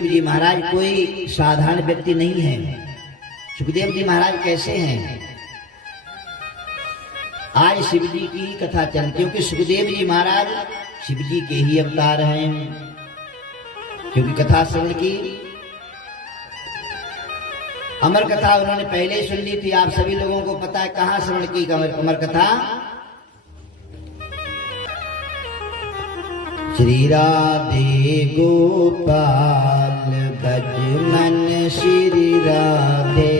जी महाराज कोई साधारण व्यक्ति नहीं है। सुखदेव जी महाराज कैसे हैं? आज शिव जी की कथा चल, क्योंकि सुखदेव जी महाराज शिव जी के ही अवतार हैं। क्योंकि कथा श्रवण की, अमर कथा उन्होंने पहले सुन ली थी। आप सभी लोगों को पता है कहाँ श्रवण की अमर कथा। श्री राधे गोपाल भज मन श्री राधे,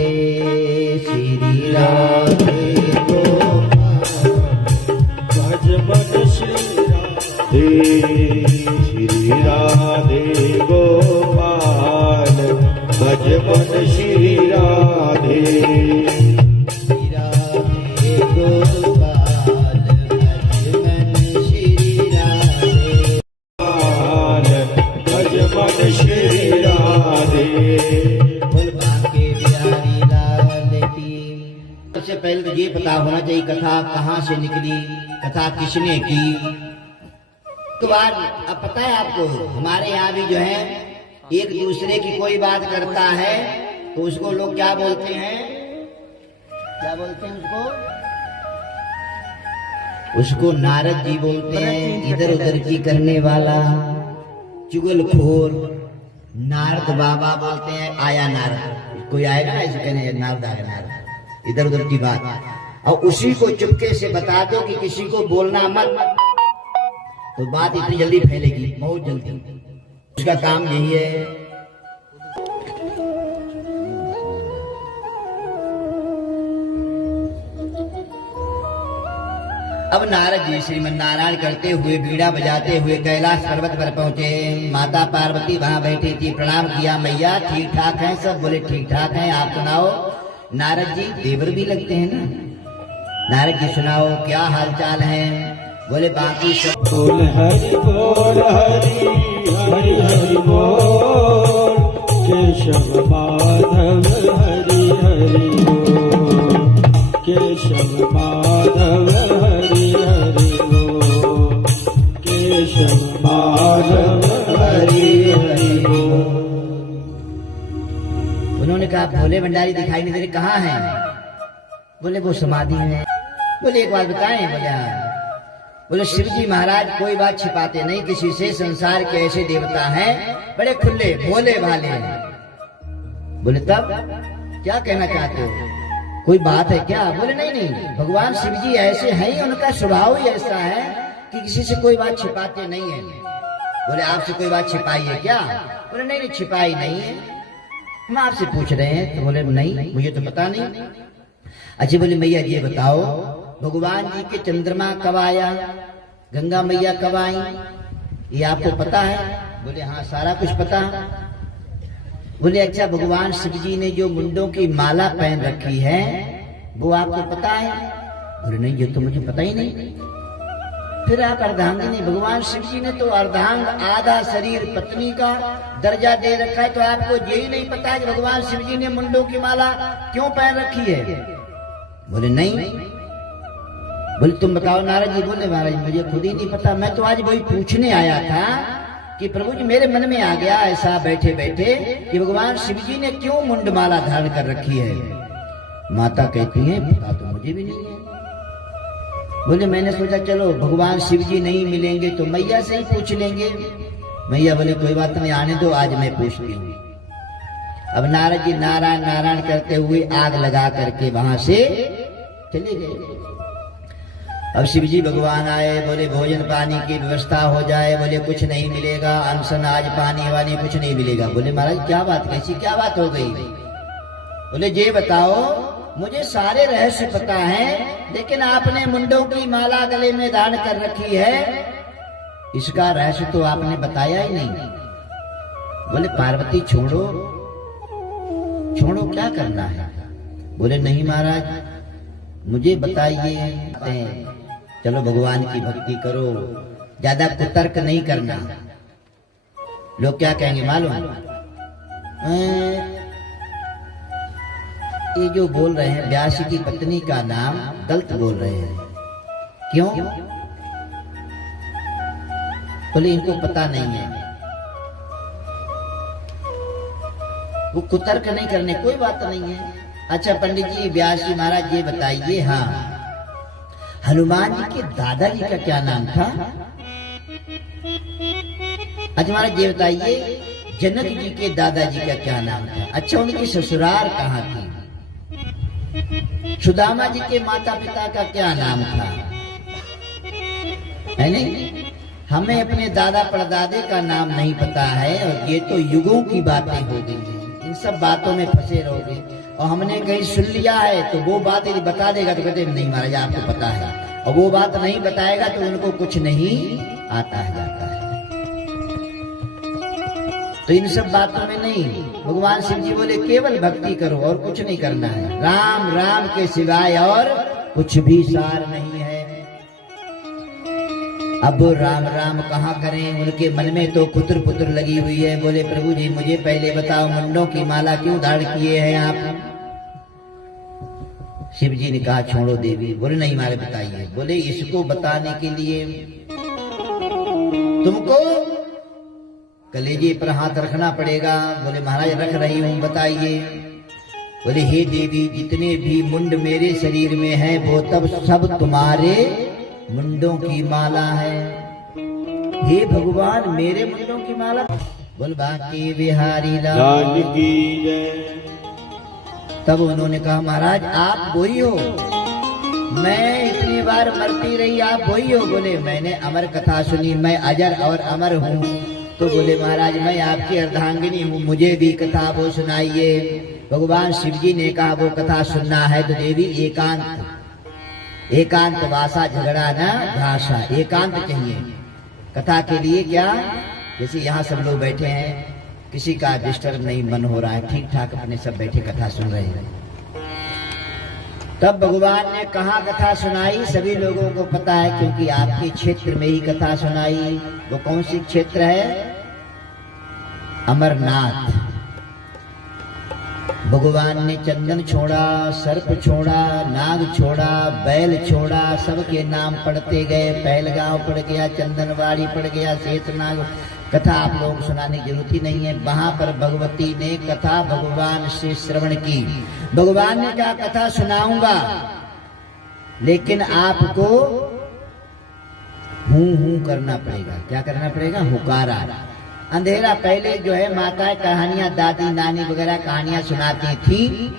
श्री राधे गोपाल भज मन श्री राधे, श्री राधे गोपाल भज मन श्री राधे, श्री राधे गोपाल भज मन श्री राधे, भज मन श्री राधे। बोल बांके बिहारी लाल की। सबसे पहले तो ये पता होना चाहिए कथा कहाँ से निकली, कथा किसने की। तो बार अब पता है आपको, हमारे यहाँ भी जो है एक दूसरे की कोई बात करता है तो उसको लोग क्या बोलते हैं, क्या बोलते हैं उसको नारद जी बोलते हैं। इधर उधर की करने वाला, चुगलखोर, नारद बाबा बोलते हैं। आया नारद, कोई आएगा ना ऐसे कहने नारद आया, नारद, इधर उधर की बात। और उसी को चुपके से बता दो कि किसी को बोलना मत, तो बात इतनी जल्दी फैलेगी, बहुत जल्दी। उसका काम यही है। अब नारद जी श्रीमन नारायण करते हुए, बीड़ा बजाते हुए कैलाश पर्वत पर पहुंचे। माता पार्वती वहां बैठी थी। प्रणाम किया, मैया ठीक ठाक हैं? सब बोले ठीक ठाक हैं, आप सुनाओ। नारद जी देवर भी लगते हैं ना। नारद जी सुनाओ क्या हाल चाल है? बोले बाकी सब बोल हरि बोल हरि हरि हरि बोल, केशव माधव हरि हरि बोल, केशव माधव हरि हरि बोल, केशव माधव हरि हरि बोल। उन्होंने कहा भोले भंडारी दिखाई नहीं दे रहे, कहाँ हैं? बोले वो समाधि में। बोले एक बात बताएं? बोले शिव जी महाराज कोई बात छिपाते नहीं किसी से। संसार के ऐसे देवता हैं, बड़े खुले भोले भाले हैं। बोले तब क्या कहना चाहते हो, कोई बात है क्या? बोले नहीं नहीं, भगवान शिव जी ऐसे हैं ही, उनका स्वभाव ही ऐसा है कि किसी से कोई बात छिपाते नहीं है। बोले आपसे कोई बात छिपाई है क्या? बोले नहीं नहीं, छिपाई नहीं है, हम आपसे पूछ रहे हैं। तो बोले नहीं, मुझे तो पता नहीं। अच्छा बोले मैया ये बताओ, भगवान जी के चंद्रमा कब आया, गंगा मैया कब आई, ये आपको पता है? बोले हाँ सारा कुछ पता। बोले अच्छा भगवान शिव जी ने जो मुंडों की माला पहन रखी है वो आपको पता है? बोले नहीं ये तो मुझे पता ही नहीं। फिर आप अर्धांगिनी, भगवान शिव जी ने तो अर्धांग आधा शरीर पत्नी का दर्जा दे रखा है, तो आपको यही नहीं पता है कि भगवान शिव जी ने मुंडों की माला क्यों पहन रखी है? बोले नहीं। बोले तुम बताओ नारद जी। बोले महाराज मुझे खुद ही नहीं पता, मैं तो आज वही पूछने आया था कि प्रभु जी मेरे मन में आ गया ऐसा बैठे बैठे कि भगवान शिव जी ने क्यों मुंडमाला धारण कर रखी है। माता कहती है पता तो मुझे भी नहीं है। बोले मैंने सोचा चलो भगवान शिव जी नहीं मिलेंगे तो मैया से ही पूछ लेंगे। मैया बोले कोई बात नहीं, आने दो, आज मैं पूछती हूँ। अब नारद जी नारायण नारायण करते हुए आग लगा करके वहां से चले गए। अब शिव जी भगवान आए, बोले भोजन पानी की व्यवस्था हो जाए। बोले कुछ नहीं मिलेगा, अनशन आज पानी वानी कुछ नहीं मिलेगा। बोले महाराज क्या बात, कैसी क्या बात हो गई? बोले ये बताओ, मुझे सारे रहस्य पता है, लेकिन आपने मुंडों की माला गले में धारण कर रखी है, इसका रहस्य तो आपने बताया ही नहीं। बोले पार्वती छोड़ो छोड़ो, क्या करना है? बोले नहीं महाराज मुझे बताइए। चलो भगवान की भक्ति करो, ज्यादा कुतर्क नहीं करना। लोग क्या कहेंगे मालूम? ये जो बोल रहे हैं व्यास की पत्नी का नाम गलत बोल रहे हैं, क्यों? बोले इनको पता नहीं है। वो कुतर्क नहीं करने, कोई बात नहीं है। अच्छा पंडित जी, व्यास जी महाराज ये बताइए, हाँ हनुमान जी के दादाजी का क्या नाम था? अच्छा महाराज ये बताइए, जनक जी के दादाजी का क्या नाम था? अच्छा उनकी ससुराल कहाँ थी? सुदामा जी के माता पिता का क्या नाम था? है नहीं? हमें अपने दादा परदादे का नाम नहीं पता है, और ये तो युगों की बातें हो गई हैं। इन सब बातों में फंसे रहोगे, और हमने कहीं सुन लिया है तो वो बात यदि बता देगा तो कहते नहीं महाराज आपको पता है, और वो बात नहीं बताएगा तो उनको कुछ नहीं आता है जाता है। तो इन सब बातों में नहीं, भगवान शिव जी बोले केवल भक्ति करो और कुछ नहीं करना है, राम राम के सिवाय और कुछ भी सार नहीं है। अब वो राम राम कहाँ करें, उनके मन में तो पुत्र पुत्र लगी हुई है। बोले प्रभु जी मुझे पहले बताओ, मुंडों की माला क्यों धारण किए हैं आप? शिव जी ने कहा छोड़ो देवी। बोले नहीं मारे बताइए। बोले इसको बताने के लिए तुमको कलेजे पर हाथ रखना पड़ेगा। बोले महाराज रख रही हूं, बताइए। बोले हे देवी, जितने भी मुंड मेरे शरीर में है वो तब सब तुम्हारे मुंडों की माला है। हे भगवान मेरे मुंडों की माला? बोल बाकी बिहारी लाल की जय। तब उन्होंने कहा महाराज आप वही हो, मैं इतनी बार मरती रही, आप वही हो? बोले मैंने अमर कथा सुनी, मैं अजर और अमर हूँ। तो बोले महाराज मैं आपकी अर्धांगिनी हूँ, मुझे भी कथा वो सुनाइए। भगवान शिव जी ने कहा वो कथा सुनना है तो देवी एकांत, एकांत वासा झगड़ा न भाषा, एकांत चाहिए कथा के लिए। क्या जैसे यहाँ सब लोग बैठे हैं, किसी का डिस्टर्ब नहीं मन हो रहा है, ठीक ठाक अपने सब बैठे कथा सुन रहे हैं। तब भगवान ने कहा कथा सुनाई, सभी लोगों को पता है क्योंकि आपके क्षेत्र में ही कथा सुनाई। वो कौन सी क्षेत्र है? अमरनाथ। भगवान ने चंदन छोड़ा, सर्प छोड़ा, नाग छोड़ा, बैल छोड़ा, सबके नाम पढ़ते गए। पहलगांव पड़ गया, चंदनवाड़ी पड़ गया, शेषनाग। कथा आप लोगों को सुनाने की जरूरत ही नहीं है। वहां पर भगवती ने कथा भगवान से श्रवण की। भगवान ने कहा कथा सुनाऊंगा लेकिन आपको हूं करना पड़ेगा। क्या करना पड़ेगा? हुकारा। अंधेरा पहले जो है माताएं कहानियां, दादी नानी वगैरह कहानियां सुनाती थी,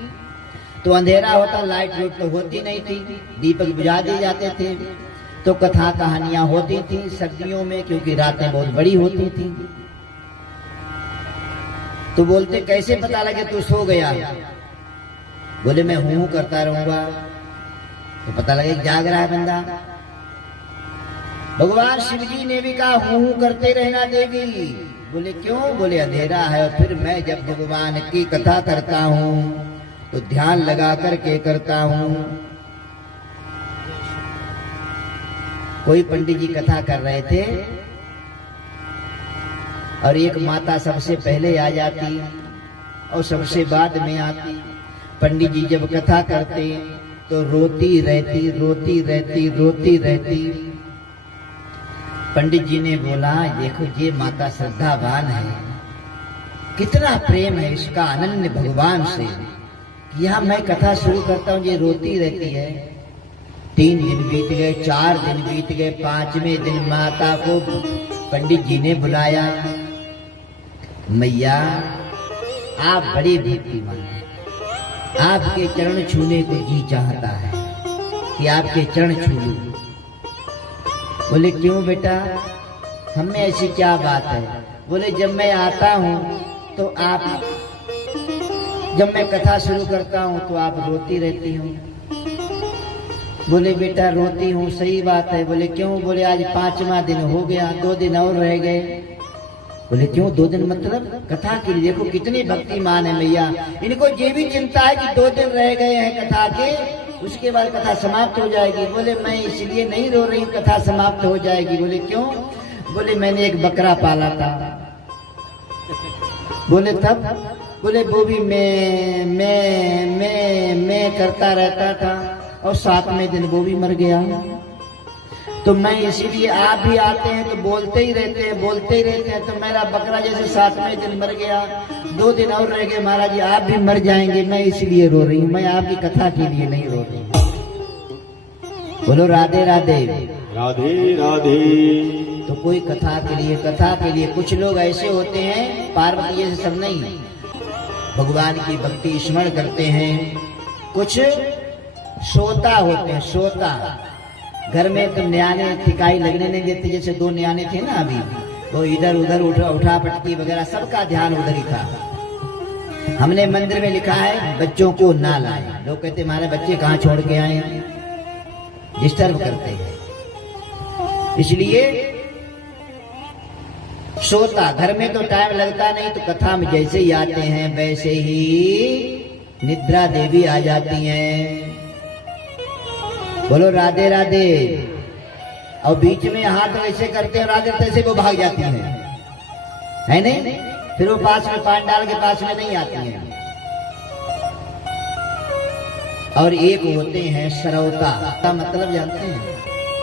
तो अंधेरा होता, लाइट लूट तो होती नहीं थी, दीपक बुझा दिए जाते थे, तो कथा कहानियां होती थी सर्दियों में, क्योंकि रातें बहुत बड़ी होती थी। तो बोलते कैसे पता लगे तू सो गया? बोले मैं हूं करता रहूंगा तो पता लगे जाग रहा है बंदा। भगवान शिव जी ने भी कहा हूं करते रहना देवी। बोले क्यों? बोले अंधेरा है, और फिर मैं जब भगवान की कथा करता हूं तो ध्यान लगा करके करता हूं। कोई पंडित जी कथा कर रहे थे और एक माता सबसे पहले आ जाती और सबसे बाद में आती। पंडित जी जब कथा करते तो रोती रहती, रोती रहती, रोती रहती। पंडित जी ने बोला देखो ये माता श्रद्धावान है, कितना प्रेम है इसका अनन्य भगवान से। यह मैं कथा शुरू करता हूँ ये रोती रहती है। 3 दिन बीत गए, 4 दिन बीत गए, 5वें दिन माता को पंडित जी ने बुलाया। मैया आप बड़ी भक्तिमान, आपके चरण छूने को जी चाहता है कि आपके चरण छू लूं। बोले क्यों बेटा, हमें ऐसी क्या बात है? बोले जब मैं आता हूँ तो आप, जब मैं कथा शुरू करता हूँ तो आप रोती रहती हो। बोले बेटा रोती हूँ, सही बात है। बोले क्यों? बोले आज 5वां दिन हो गया, 2 दिन और रह गए। बोले क्यों 2 दिन? मतलब कथा के लिए देखो कितनी भक्तिमान है मैया, इनको ये भी चिंता है कि 2 दिन रह गए हैं कथा के, उसके बाद कथा समाप्त हो जाएगी। बोले मैं इसलिए नहीं रो रही, कथा समाप्त हो जाएगी। बोले क्यों? बोले मैंने एक बकरा पाला था। बोले तब? बोले वो भी मैं करता रहता था और 7वें दिन वो भी मर गया। तो मैं इसीलिए आप भी आते हैं तो बोलते ही रहते हैं, बोलते ही रहते हैं। तो मेरा बकरा जैसे 7वें दिन मर गया, 2 दिन और रह गए, महाराज जी आप भी मर जाएंगे, मैं इसलिए रो रही हूँ, मैं आपकी कथा के लिए नहीं रो रही। बोलो राधे राधे। राधे राधे। तो कोई कथा के लिए कुछ लोग ऐसे होते हैं, पार्वती जैसे सब नहीं, भगवान की भक्ति स्मरण करते हैं। कुछ सोता होते हैं, सोता। घर में तो न्याने ठिकाई लगने नहीं देते, जैसे 2 न्याने थे ना अभी, वो इधर उधर उठा पटकी वगैरह सबका ध्यान उधर ही था। हमने मंदिर में लिखा है बच्चों को ना लाए। लोग कहते हमारे बच्चे कहाँ छोड़ के आए हैं, डिस्टर्ब करते हैं। इसलिए सोता, घर में तो टाइम लगता नहीं, तो कथा में जैसे ही आते हैं वैसे ही निद्रा देवी आ जाती हैं। बोलो राधे राधे। और बीच में हाथ ऐसे करते हैं राधे, तैसे वो भाग जाती है नहीं? फिर वो पास में पांडाल के पास में नहीं आती हैं। और एक होते हैं सरौता, का मतलब जानते हैं?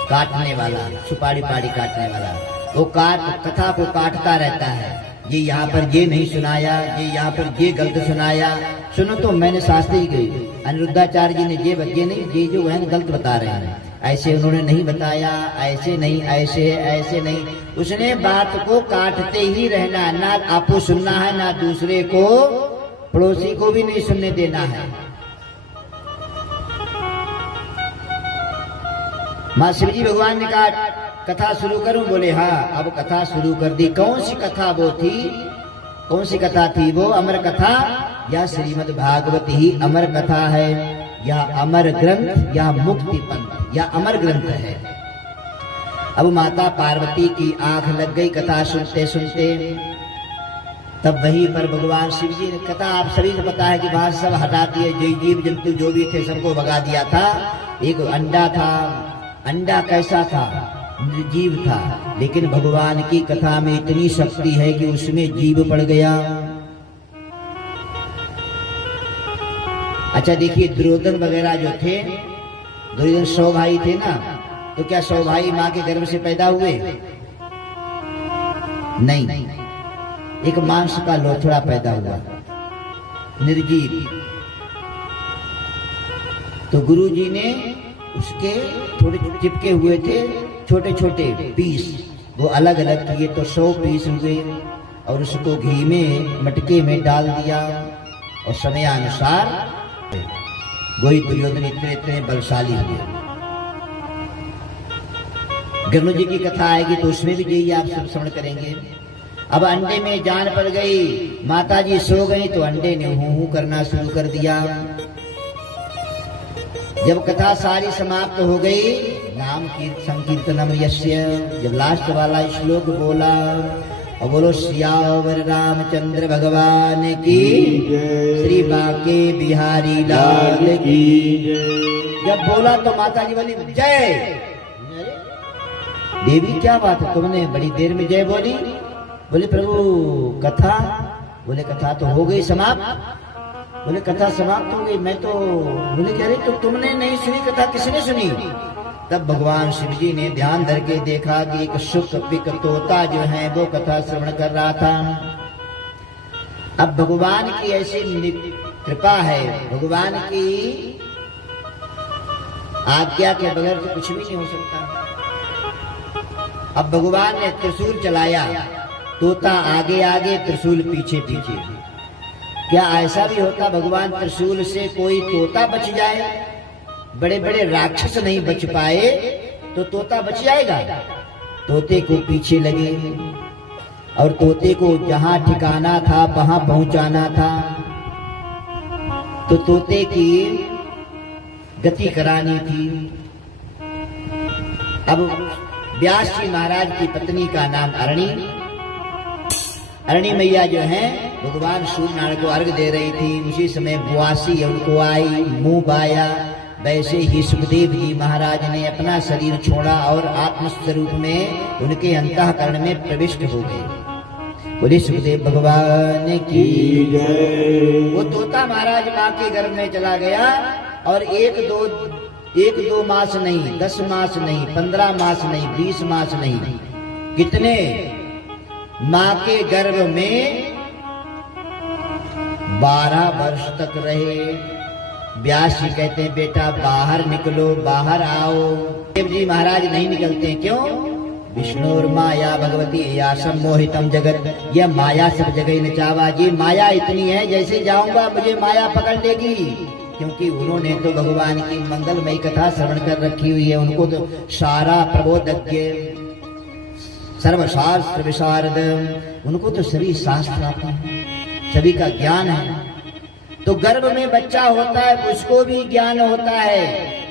काटने वाला, सुपारी पाड़ी काटने वाला। वो कथा को काटता रहता है, ये यहाँ पर ये नहीं सुनाया, ये यहाँ पर ये गलत सुनाया। सुनो तो मैंने शास्त्री गई, अनिरुद्धाचार्य जी ने ये नहीं, ये जो है गलत बता रहे हैं, ऐसे उन्होंने नहीं बताया, ऐसे नहीं, ऐसे नहीं। उसने बात को काटते ही रहना, ना आपको सुनना है, ना दूसरे को, पड़ोसी को भी नहीं सुनने देना है। माँ शिवजी भगवान ने कहा कथा शुरू करूं? बोले हाँ। अब कथा शुरू कर दी। कौन सी कथा वो थी? कौन सी कथा थी वो? अमर कथा या श्रीमद् भागवत ही अमर कथा है, या अमर ग्रंथ, या मुक्ति पंथ, या अमर ग्रंथ है। अब माता पार्वती की आंख लग गई कथा सुनते सुनते। तब वहीं पर भगवान शिव जी ने, कथा आप सभी को पता है कि वहां सब हटा दिए, जीव जंतु जो भी थे सबको भगा दिया था। एक अंडा था, अंडा कैसा था? निर्जीव था, लेकिन भगवान की कथा में इतनी शक्ति है कि उसमें जीव पड़ गया। अच्छा देखिए, दुर्योधन वगैरह जो थे, दुर्योधन 100 भाई थे ना, तो क्या 100 भाई माँ के गर्भ से पैदा हुए? नहीं, एक मांस का लोथड़ा पैदा हुआ, निर्जीव। तो गुरु जी ने उसके थोड़े चिपके हुए थे छोटे छोटे पीस, वो अलग अलग किए, तो 100 पीस हुए और उसको घी में मटके में डाल दिया और समयानुसार वही दुर्योधन इतने बलशाली हुए। गरुड़ जी की कथा आएगी तो उसमें भी यही आप सब श्रवण करेंगे। अब अंडे में जान पड़ गई, माता जी सो गई तो अंडे ने हूं करना शुरू कर दिया। जब कथा सारी समाप्त हो गई, नाम संकीर्तनम यस्य, जब लास्ट वाला श्लोक बोला, और बोलो सियावर रामचंद्र भगवान की, श्री बांके बिहारी लाल की। जब बोला तो माता जी बोली जय। देवी क्या बात है, तुमने बड़ी देर में जय बोली? बोले प्रभु कथा। बोले कथा तो हो गई समाप्त। बोले कथा समाप्त हो गई, मैं तो, बोले कह रही तो तुमने नहीं सुनी कथा, किसने सुनी? तब भगवान शिव जी ने ध्यान धर के देखा कि एक शुक पिक तोता जो है वो कथा श्रवण कर रहा था। अब भगवान की ऐसी कृपा है, भगवान की आज्ञा के बगैर तो कुछ भी नहीं हो सकता। अब भगवान ने त्रिशूल चलाया, तोता आगे आगे, त्रिशूल पीछे पीछे। क्या ऐसा भी होता भगवान त्रिशूल से कोई तोता बच जाए? बड़े बड़े राक्षस नहीं बच पाए तो तोता बच जाएगा? तोते को पीछे लगे और तोते को जहां ठिकाना था वहां पहुंचाना था, तो तोते की गति करानी थी। अब व्यास जी महाराज की पत्नी का नाम अरणी मैया जो है भगवान सूर्य नारायण को अर्घ दे रही थी। उसी समय बुआसी उनको आई, मुंह बाया। वैसे ही सुखदेव जी महाराज ने अपना शरीर छोड़ा और आत्मस्वरूप में उनके अंतःकरण में प्रविष्ट हो गए। बोले सुखदेव भगवान की जय। वो तोता महाराज माँ के गर्भ में चला गया और 1-2 1-2 मास नहीं, 10 मास नहीं, 15 मास नहीं, 20 मास नहीं, कितने मां के गर्भ में 12 वर्ष तक रहे। व्यास जी कहते हैं बेटा बाहर निकलो, बाहर आओ। देव जी महाराज नहीं निकलते, क्यों? विष्णु और माया भगवती या सम्मोहितम जगत, यह माया सब जगह नचावा। ये माया इतनी है जैसे जाऊंगा मुझे माया पकड़ लेगी, क्योंकि उन्होंने तो भगवान की मंगलमयी कथा श्रवण कर रखी हुई है। उनको तो सारा प्रबोधज्ञ, सर्वशास्त्र विशारद, उनको तो सभी शास्त्र आते हैं, सभी का ज्ञान है। तो गर्भ में बच्चा होता है उसको भी ज्ञान होता है।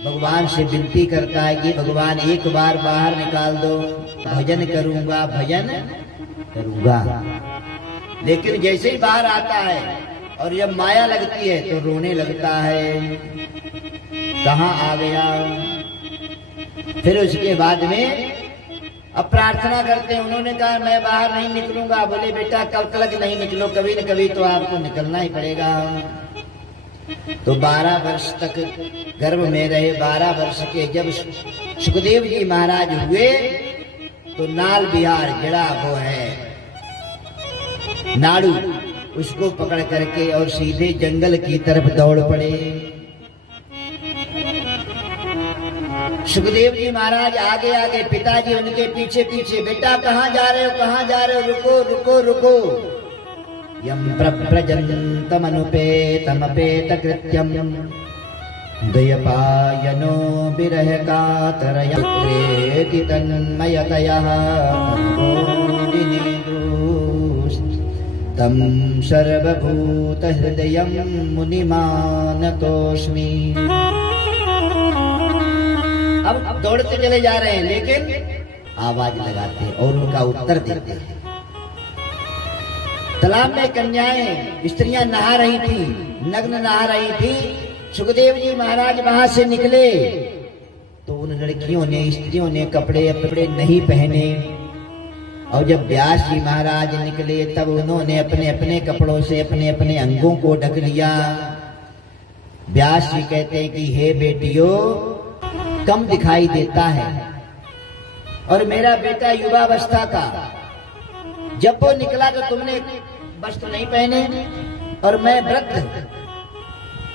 भगवान से विनती करता है कि भगवान एक बार बाहर निकाल दो, भजन करूंगा, भजन करूंगा। लेकिन जैसे ही बाहर आता है और जब माया लगती है तो रोने लगता है, कहाँ आ गया। फिर उसके बाद में अब प्रार्थना करते हैं। उन्होंने कहा मैं बाहर नहीं निकलूंगा। बोले बेटा कब तक नहीं निकलो, कभी न कभी तो आपको निकलना ही पड़ेगा। तो 12 वर्ष तक गर्भ में रहे। 12 वर्ष के जब सुखदेव जी महाराज हुए तो नाल बिहार जड़ा वो है नाड़ू, उसको पकड़ करके और सीधे जंगल की तरफ दौड़ पड़े। सुखदेव जी महाराज आगे आगे, पिताजी उनके पीछे पीछे। बेटा कहाँ जा रहे हो, कहाँ जा रहे हो, रुको रुको रुको। यम प्रव्रजन्तमनुपेतमपेत कृत्यम द्वयपायनो विरह कातरयेति तन्मयतयः तं सर्वभूतहृदयं मुनिमानतोऽस्मि। अब दौड़ते चले जा रहे हैं, लेकिन आवाज लगाते हैं और उनका उत्तर देते हैं। तालाब में कन्याएं, स्त्रियां नहा रही थी, नग्न नहा रही थी। सुखदेव जी महाराज वहां से निकले तो उन लड़कियों ने, स्त्रियों ने कपड़े नहीं पहने। और जब व्यास जी महाराज निकले तब उन्होंने अपने अपने कपड़ों से अपने अपने अंगों को ढक लिया। व्यास जी कहते हैं कि हे बेटियों, कम दिखाई देता है और मेरा बेटा युवावस्था का, जब वो निकला तो तुमने वस्त्र नहीं पहने और मैं वृद्ध,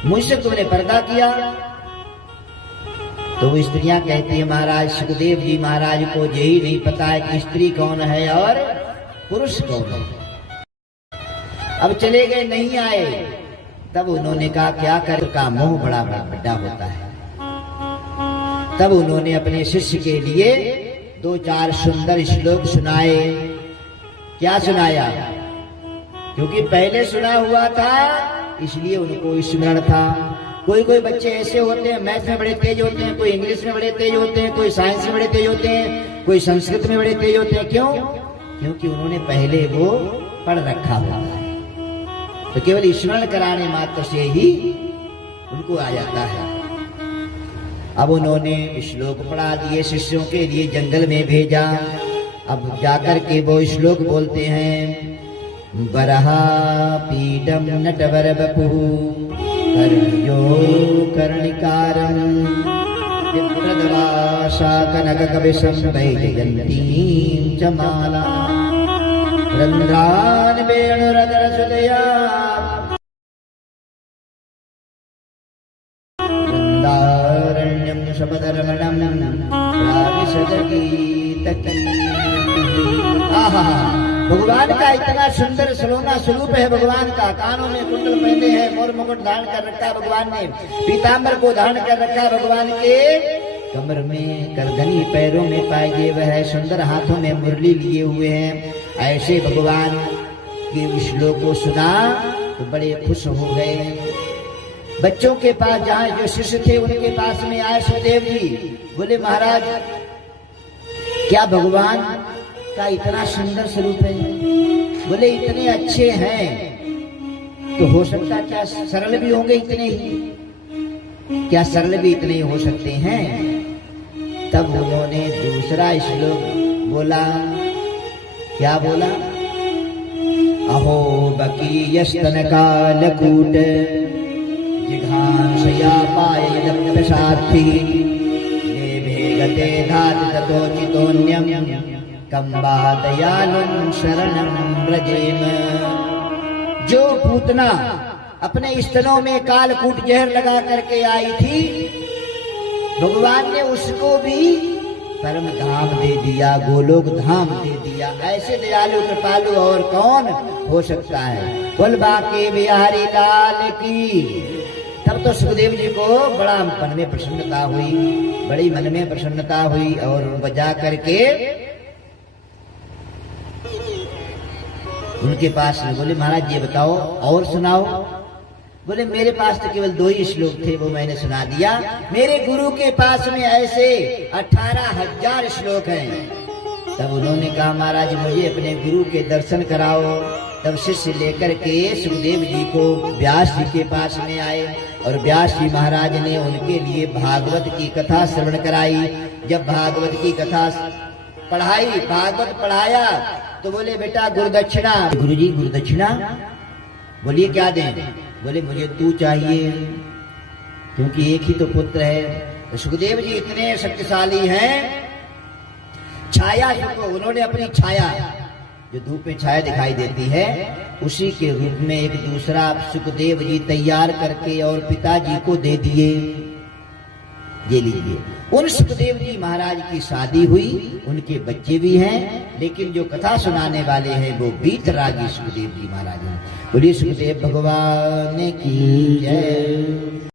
मुझसे तुमने पर्दा किया। तो वो स्त्रियां कहती है महाराज सुखदेव जी महाराज को यही नहीं पता है कि स्त्री कौन है और पुरुष कौन है। अब चले गए, नहीं आए। तब उन्होंने कहा क्या कर, का मोह बड़ा बड़ा होता है। तब उन्होंने अपने शिष्य के लिए 2-4 सुंदर श्लोक सुनाए। क्या सुनाया? क्योंकि पहले सुना हुआ था इसलिए उनको स्मरण था। कोई कोई बच्चे ऐसे होते हैं मैथ में बड़े तेज होते हैं, कोई इंग्लिश में बड़े तेज होते हैं, कोई साइंस में बड़े तेज होते हैं, कोई संस्कृत में बड़े तेज होते हैं। क्यों? क्योंकि उन्होंने पहले वो पढ़ रखा हुआ है। तो केवल स्मरण कराने मात्र से ही उनको आ जाता है। अब उन्होंने श्लोक पढ़ा दिए, शिष्यों के लिए जंगल में भेजा। अब जाकर के वो श्लोक बोलते हैं, बरहा पीडम नटवर बपुः कर्ण्यो कर्णिकारं विप्रदवासा कनककविशं वैजयन्तीं च माला रन्ध्रान् वेणुरदरसुतया वृन्दारण्यं शपथरमणं आहा, भगवान का इतना सुंदर सलोना स्वरूप है। भगवान का कानों में कुंडल पहने हैं, मोर मुकुट धारण कर रखा है भगवान ने, पीताम्बर को धारण कर रखा है भगवान के, कमर में करधनी, पैरों में पायजेब है, सुंदर हाथों में मुरली लिए हुए हैं। ऐसे भगवान के श्लोक को सुना तो बड़े खुश हो गए। बच्चों के पास जहाँ जो शिष्य थे उनके पास में आए सुखदेव जी, बोले महाराज क्या भगवान का इतना सुंदर स्वरूप है? बोले इतने अच्छे हैं तो हो सकता क्या सरल भी होंगे इतने ही? क्या सरल भी इतने ही हो सकते हैं? तब उन्होंने दूसरा श्लोक बोला। क्या बोला? अहो बकीयस्तन कालकूट जिघा मीमांसयापायदप्यसार्थी देवे गते धाति ततोचितोऽन्यं कम्बा दयालुं शरणं व्रजेम। जो पूतना अपने स्तनों में कालकूट जहर लगा करके आई थी, भगवान ने उसको भी परम धाम दे दिया, गोलोक धाम दे दिया। ऐसे दयालु कृपालु और कौन हो सकता है? बोल बाके बिहारी लाल की। तब तो सुखदेव जी को बड़ा मन में प्रसन्नता हुई, बड़ी मन में प्रसन्नता हुई और बजा करके उनके पास में बोले महाराज ये बताओ और सुनाओ। बोले मेरे पास तो केवल 2 ही श्लोक थे, वो मैंने सुना दिया। मेरे गुरु के पास में ऐसे 18,000 श्लोक हैं। तब उन्होंने कहा महाराज मुझे अपने गुरु के दर्शन कराओ। तब शिष्य लेकर के सुखदेव जी को व्यास जी के पास में आए और व्यास जी महाराज ने उनके लिए भागवत की कथा श्रवण कराई। जब भागवत की कथा पढ़ाई, भागवत पढ़ाया तो बोले बेटा गुरुदक्षिणा। गुरुजी गुरुदक्षिणा? बोलिए क्या दें? बोले मुझे तू चाहिए, क्योंकि एक ही तो पुत्र है। तो सुखदेव जी इतने शक्तिशाली हैं, छाया को उन्होंने अपनी छाया जो धूप में छाया दिखाई देती है उसी के रूप में एक दूसरा सुखदेव जी तैयार करके और पिताजी को दे दिए। ये लीजिए। उन सुखदेव जी महाराज की शादी हुई, उनके बच्चे भी हैं, लेकिन जो कथा सुनाने वाले हैं वो वीतरागी सुखदेव जी महाराज हैं। बोलिए सुखदेव भगवान की जय।